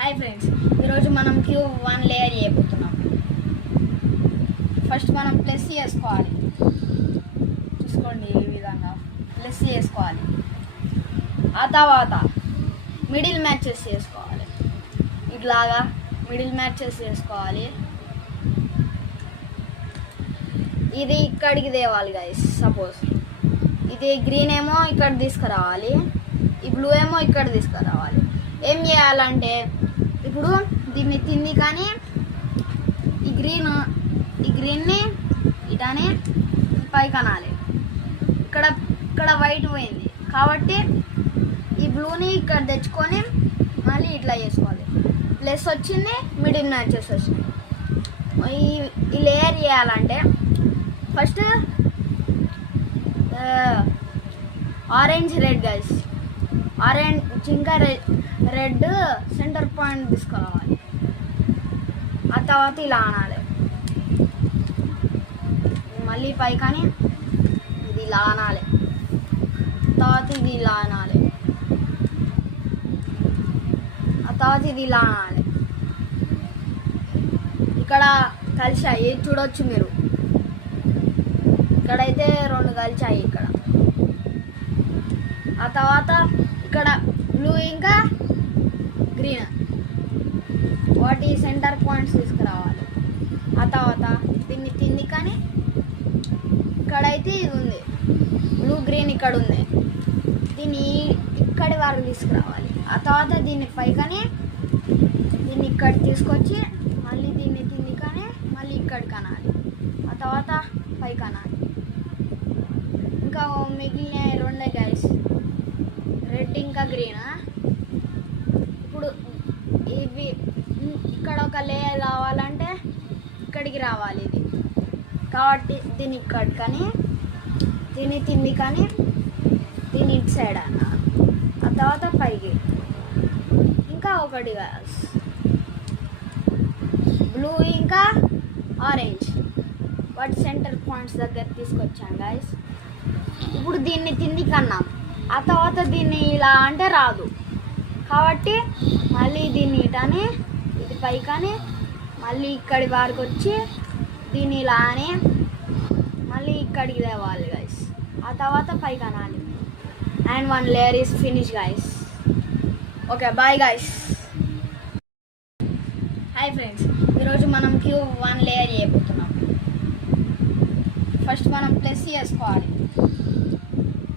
Hi friends, ఈరోజు మనం cube 1 layer చేయబోతున్నాం. ఫస్ట్ మనం ప్లస్ చేసుకోవాలి. చూసుకోండి, ఈ విధంగా ప్లస్ చేసుకోవాలి. ఆ తర్వాత మిడిల్ మ్యాచెస్ చేసుకోవాలి. ఇట్లాగా మిడిల్ మ్యాచెస్ చేసుకోవాలి. ఇది ఇక్కడికి తేవాలి గైస్. సపోజ్ ఇది గ్రీన్ ఏమో ఇక్కడ తీసుకురావాలి, ఈ బ్లూ ఏమో ఇక్కడ తీసుకురావాలి. ఏం చేయాలంటే ఇప్పుడు దీన్ని తింది కానీ ఈ గ్రీన్ని ఇటానే పైకి అనాలి. ఇక్కడ వైట్ పోయింది కాబట్టి ఈ బ్లూని ఇక్కడ తెచ్చుకొని మళ్ళీ ఇట్లా చేసుకోవాలి. ప్లస్ వచ్చింది, మిడిల్ మ్యాచెస్ వచ్చింది. ఈ లేయర్ చేయాలంటే first orange red guys, orange ఇంకా రెడ్ సెంటర్ పాయింట్ తీసుకోవాలి. ఆ తర్వాత ఇలా అనాలి, మళ్ళీ పై కానీ ఇది ఇలా అనాలి. తర్వాత ఇది ఇలా అనాలి, ఆ తర్వాత ఇది ఇలా అనాలి. ఇక్కడ కలిసాయి చూడొచ్చు మీరు. ఇక్కడైతే 2 కలిసాయి ఇక్కడ. ఆ తర్వాత ఇక్కడ బ్లూ ఇంకా గ్రీన్ వాటి సెంటర్ పాయింట్స్ తీసుకురావాలి. ఆ తర్వాత దీన్ని తింది కానీ ఇక్కడైతే ఇది ఉంది, బ్లూ గ్రీన్ ఇక్కడ ఉంది, దీన్ని ఇక్కడి వరకు తీసుకురావాలి. ఆ తర్వాత దీన్ని పైకని దీన్ని ఇక్కడ తీసుకొచ్చి మళ్ళీ దీన్ని తింది కానీ మళ్ళీ ఇక్కడికి అనాలి. ఆ తర్వాత పైకి అనాలి. ఇంకా మిగిలిన 2 గైస్, రెడ్ ఇంకా గ్రీన్. ఇప్పుడు ఇవి ఇక్కడ ఒక లేయర్ కావాలంటే ఇక్కడికి రావాలి ఇది కాబట్టి దీన్ని ఇక్కడి కానీ దీన్ని తింది కానీ దీన్ని ఇటు సైడ్ అన్న. ఆ తర్వాత పైకి ఇంకా ఒకటి గైస్, బ్లూ ఇంకా ఆరెంజ్ వాటి సెంటర్ పాయింట్స్ దగ్గర తీసుకొచ్చాను గైస్. ఇప్పుడు దీన్ని తింది కన్నాం. ఆ తర్వాత దీన్ని ఇలా అంటే రాదు కాబట్టి మళ్ళీ దీన్ని ఇటని ఇది పైకని మళ్ళీ ఇక్కడి వరకు వచ్చి దీన్ని ఇలా అని మళ్ళీ ఇక్కడికి తేవాలి గైస్. ఆ తర్వాత పైకి అనాలి. And 1 layer is finish guys. Okay, bye guys. Hi friends, ఈరోజు మనం క్యూబ్ 1 లేయర్ చేయబోతున్నాం. ఫస్ట్ మనం ప్లస్ చేసుకోవాలి.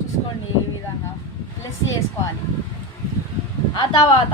చూసుకోండి, ఈ విధంగా ప్లస్ చేసుకోవాలి. ఆ తర్వాత